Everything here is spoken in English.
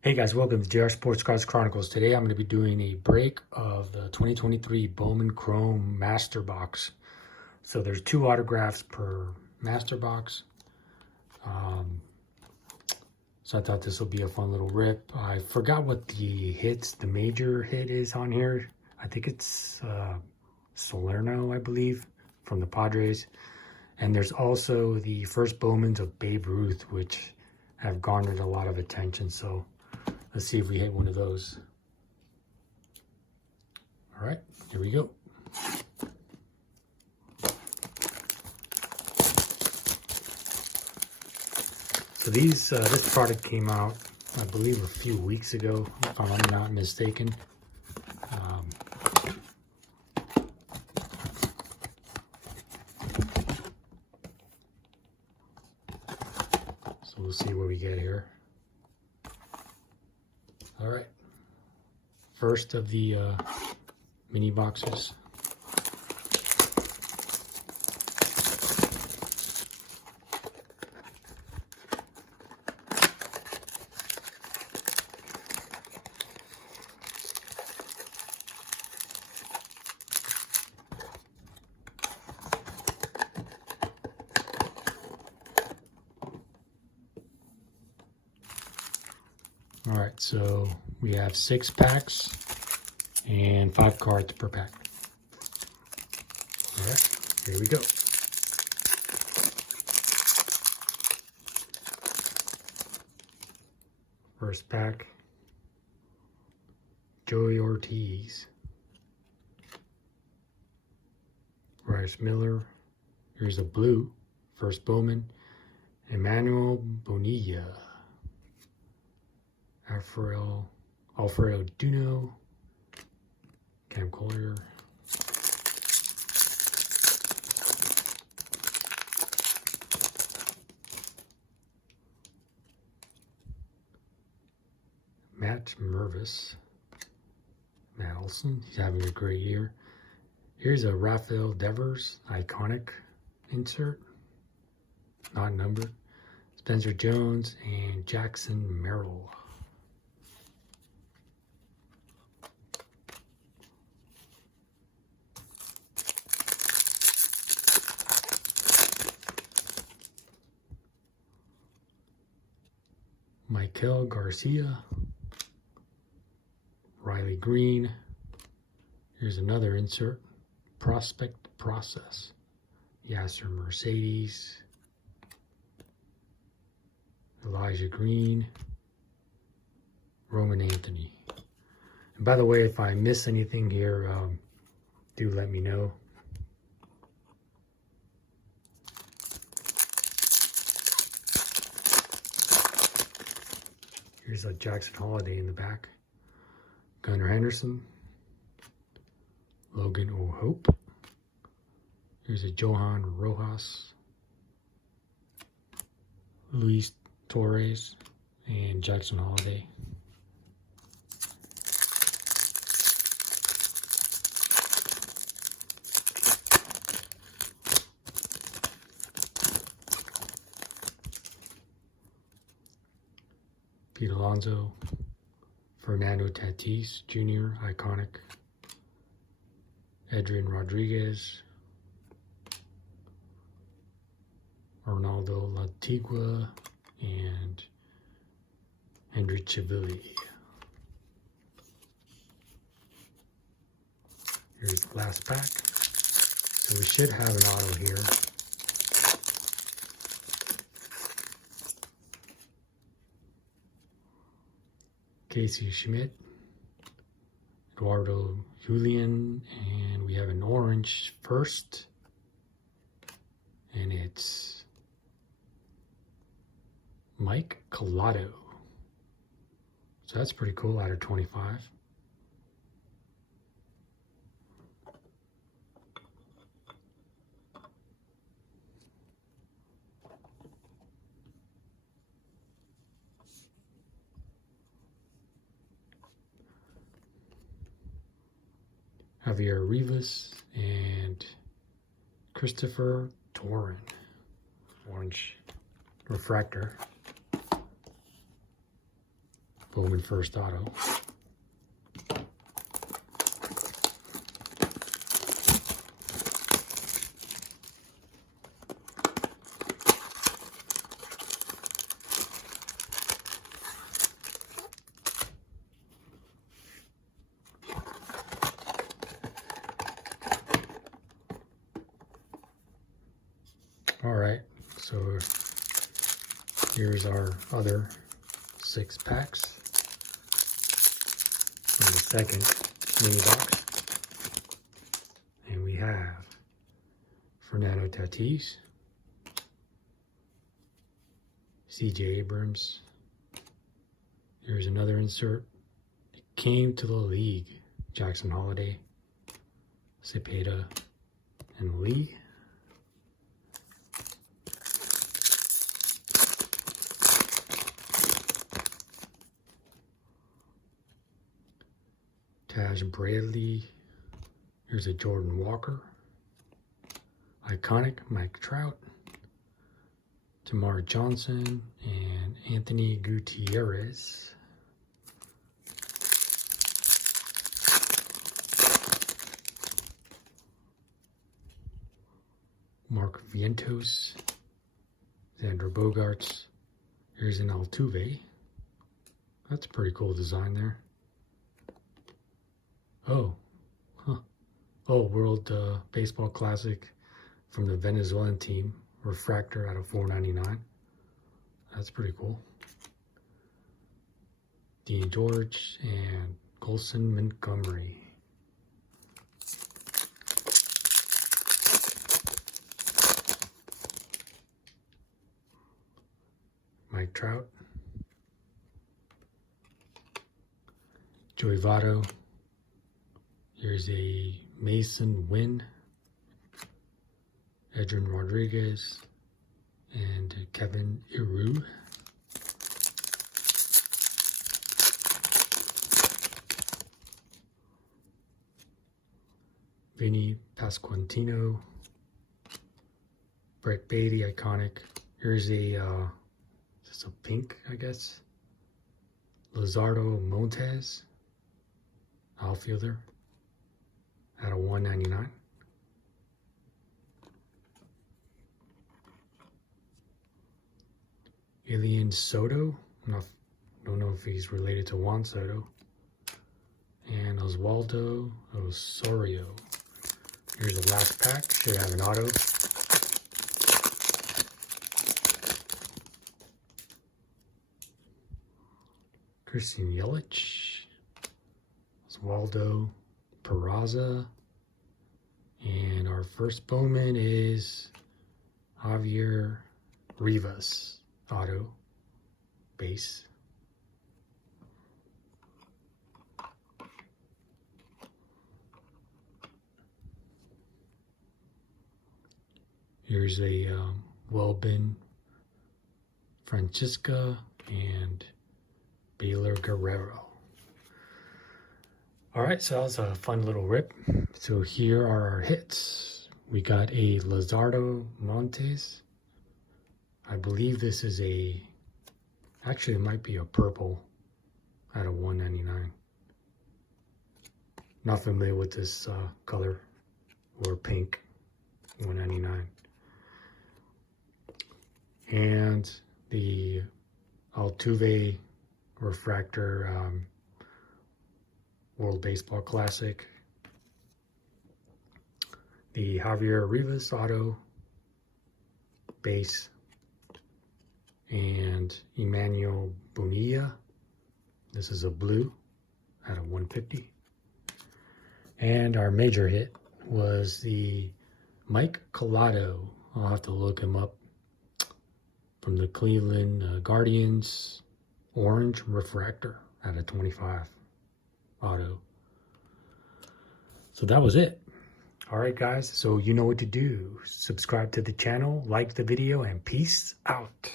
Hey guys, welcome to JR Sportscards Chronicles. Today I'm going to be doing a break of the 2023 Bowman Chrome Master Box. So there's 2 autographs per Master Box. So I thought this will be a fun little rip. I forgot what the major hit is on here. I think it's Salerno, I believe, from the Padres. And there's also the first Bowmans of Babe Ruth, which have garnered a lot of attention. So let's see if we hit one of those. All right, here we go. So this product came out, I believe, a few weeks ago, if I'm not mistaken. So we'll see what we get here. All right, first of the mini boxes. All right, so we have 6 packs and 5 cards per pack. All right, here we go. First pack, Joey Ortiz, Bryce Miller. Here's a blue, first Bowman, Emmanuel Bonilla, Alfredo Duno, Cam Collier, Matt Mervis, Matt Olson, he's having a great year. Here's a Rafael Devers, iconic insert, not numbered. Spencer Jones and Jackson Merrill. Michael Garcia, Riley Green. Here's another insert, Prospect Process, Yasser Mercedes, Elijah Green, Roman Anthony. And by the way, if I miss anything here, do let me know. Here's a Jackson Holiday in the back. Gunnar Henderson. Logan O'Hope. Here's a Johan Rojas. Luis Torres and Jackson Holiday. Pete Alonso, Fernando Tatis Jr., iconic, Adrian Rodriguez, Ronaldo Latigua, and Hendrik Chivilli. Here's the last pack. So we should have an auto here. Casey Schmidt, Eduardo Julian, and we have an orange first, and it's Mike Collado. So that's pretty cool out of 25. Javier Rivas and Christopher Torin. Orange refractor. Bowman first auto. All right, so here's our other 6 packs from the second mini box. And we have Fernando Tatis, CJ Abrams. Here's another insert. It came to the league. Jackson Holiday, Cepeda, and Lee. Taj Bradley. Here's a Jordan Walker. Iconic Mike Trout. Tamar Johnson and Anthony Gutierrez. Mark Vientos. Xander Bogaerts. Here's an Altuve. That's a pretty cool design there. Oh, World Baseball Classic from the Venezuelan team. Refractor out of 499. That's pretty cool. Dean George and Colson Montgomery. Mike Trout. Joey Votto. Here's a Mason Wynn, Edrin Rodriguez, and Kevin Iru. Vinny Pasquantino, Brett Beatty, iconic. Here's a, just a pink, I guess. Luzardo Montes, outfielder. Out of 199. Elian Soto. Don't know if he's related to Juan Soto. And Oswaldo Osorio. Here's the last pack. Should have an auto. Christian Yelich. Oswaldo Peraza, and our first Bowman is Javier Rivas, auto, base. Here's a Welbin Francisca and Baylor Guerrero. All right, so that was a fun little rip. So here are our hits. We got a Luzardo Montes. I believe this is actually it might be a purple out of 199. Not familiar with this color, or pink, 199. And the Altuve refractor World Baseball Classic. The Javier Rivas auto base. And Emmanuel Bonilla. This is a blue out of 150. And our major hit was the Mike Collado. I'll have to look him up. From the Cleveland Guardians orange refractor out of 25. Auto. So that was it. All right, guys. So you know what to do. Subscribe to the channel, like the video, and peace out.